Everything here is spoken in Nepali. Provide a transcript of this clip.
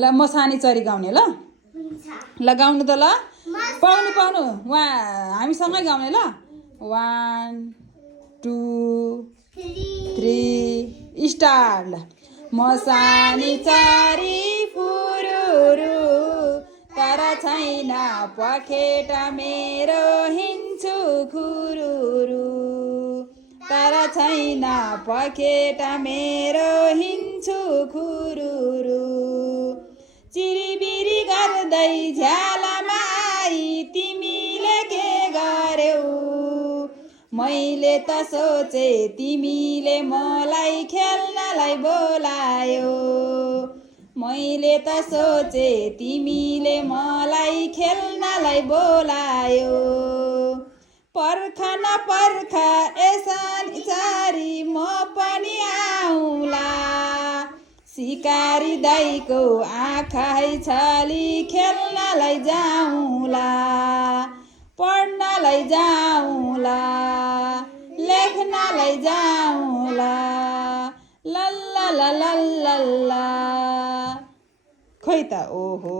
ल म सानी चरी गाउने ल ल गाउनु त ल पाउनु पाउनु वहाँ हामीसँगै गाउने ल 1 2 3 स्टार्ट ल म सानी चरी फुरुरु तर छैन पखेट मेरो हिँड्छु खुरुरु तर छैन पखेट मेरो हिँड्छु खुरुरु चिरिबिरी गर्दै झ्यालमा आई तिमीले के गर्यौ मैले त सोचे तिमीले मलाई खेल्नलाई बोलायो मैले त सोचे तिमीले मलाई खेल्नलाई बोलायो पर्ख न पर्ख यसरी चारी म पनि आउँला सिकारी दाइको आँखा छली खेल्नलाई जाउँला पढ्नलाई जाउँला लेख्नलाई जाउँला लल्ला ला लल्ला खोइ त ओहो